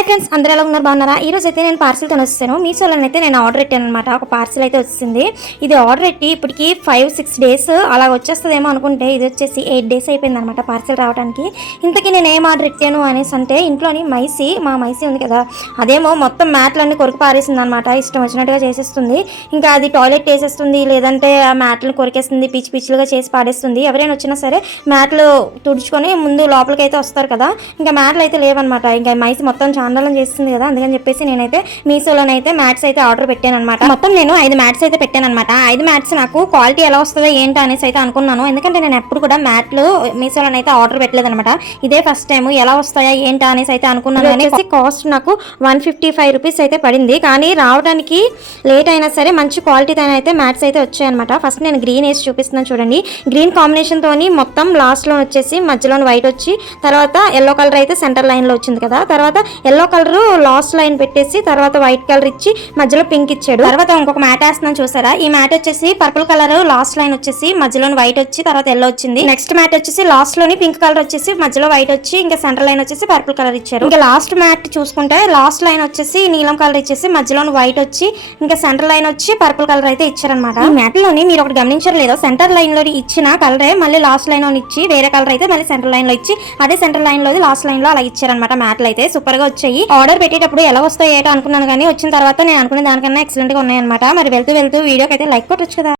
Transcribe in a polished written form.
Hi friends, అందరూ ఎలా ఉన్నారు? బాగున్నారా? ఈ రోజు అయితే నేను పార్సిల్ వస్తాను. మీషోలో అయితే నేను ఆర్డర్ పెట్టాను అనమాట. ఒక పార్సిల్ అయితే వచ్చింది. ఇది ఆర్డర్ పెట్టి ఇప్పటికి 5-6 డేస్ అలా వచ్చేస్తుందేమో అనుకుంటే ఇది వచ్చేసి 8 డేస్ అయిపోయింది అనమాట పార్సిల్ రావడానికి. ఇంతకీ నేను ఏం ఆర్డర్ పెట్టాను అనేసి అంటే, ఇంట్లోని మా మైసీ ఉంది కదా, అదేమో మొత్తం మ్యాట్లన్నీ కొరికి పారేసింది అనమాట. ఇష్టం వచ్చినట్టుగా చేసేస్తుంది. ఇంకా అది టాయిలెట్ వేసేస్తుంది, లేదంటే ఆ మ్యాట్లను కొరికేస్తుంది, పిచ్చి పిచ్చిలుగా చేసి పాడేస్తుంది. ఎవరైనా వచ్చినా సరే మ్యాట్లు తుడుచుకొని ముందు లోపలికి అయితే వస్తారు కదా, ఇంకా మ్యాట్లు అయితే లేవన్నమాట. ఇంకా మైసీ మొత్తం చాండలం చేస్తుంది కదా, అందుకని చెప్పేసి నేనైతే మీషోలోనైతే మ్యాట్స్ అయితే ఆర్డర్ పెట్టాను అనమాట. మొత్తం నేను 5 మ్యాట్స్ అయితే పెట్టాను అనమాట. 5 మ్యాట్స్ నాకు క్వాలిటీ ఎలా వస్తుందో ఏంటి అనేసి అయితే అనుకున్నాను. ఎందుకంటే నేను ఎప్పుడు కూడా మ్యాట్లు మీషోలోనైతే ఆర్డర్ పెట్టలేదు అనమాట. ఇదే ఫస్ట్ టైం. ఎలా వస్తాయా ఏంటా అనేసి అయితే అనుకున్నాను. కానీ కాస్ట్ నాకు 155 రూపీస్ అయితే పడింది. కానీ రావడానికి లేట్ అయినా సరే మంచి క్వాలిటీతో అయితే మ్యాట్స్ అయితే వచ్చాయన్నమాట. ఫస్ట్ నేను గ్రీన్ వేసి చూపిస్తున్నాను చూడండి. గ్రీన్ కాంబినేషన్ తోని మొత్తం లాస్ట్ లో వచ్చేసి మధ్యలో వైట్ వచ్చి, తర్వాత ఎల్లో కలర్ అయితే సెంటర్ లైన్ లో వచ్చింది కదా, తర్వాత ఎల్లో కలర్ లాస్ట్ లైన్ పెట్టేసి తర్వాత వైట్ కలర్ ఇచ్చి మధ్యలో పింక్ ఇచ్చాడు. తర్వాత ఇంకొక మ్యాట్ వేస్తున్నాను చూసారా, ఈ మ్యాట్ వచ్చేసి పర్పుల్ కలర్ లాస్ట్ లైన్ వచ్చేసి మధ్యలో వైట్ వచ్చి తర్వాత ఎల్లో వచ్చింది. నెక్స్ట్ మ్యాట్ వచ్చేసి లాస్ట్ లోని పింక్ కలర్ వచ్చేసి మధ్యలో వైట్ వచ్చి ఇంకా సెంటర్ లైన్ వచ్చేసి పర్పుల్ కలర్ ఇచ్చారు. ఇంకా లాస్ట్ మ్యాట్ చూసుకుంటే లాస్ట్ లైన్ వచ్చేసి నీలం కలర్ ఇచ్చేసి మధ్యలో వైట్ వచ్చి ఇంకా సెంటర్ లైన్ వచ్చి పర్పుల్ కలర్ అయితే ఇచ్చారనమాట. ఈ మ్యాట్ లోని మీరు ఒకటి గమనించారు లేదో, సెంటర్ లైన్ లో ఇచ్చిన కలరే మళ్ళీ లాస్ట్ లైన్ లో ఇచ్చి వేరే కలర్ అయితే మళ్ళీ సెంటర్ లైన్ లో ఇచ్చి అదే సెంటర్ లైన్ లో లాస్ట్ లైన్ లో అలా ఇచ్చారనమాట. మ్యాట్లు అయితే సూపర్ గా వచ్చాయి. ఆర్డర్ పెట్టేటప్పుడు ఎలా వస్తాయి ఏటో అనుకున్నాను, కానీ వచ్చిన తర్వాత నేను అనుకునే దానికన్నా ఎక్సలెంట్ గా ఉన్నాయన్నమాట. మరి వెళ్తూ వీడియోకి అయితే లైక్ కొట్టొచ్చు కదా.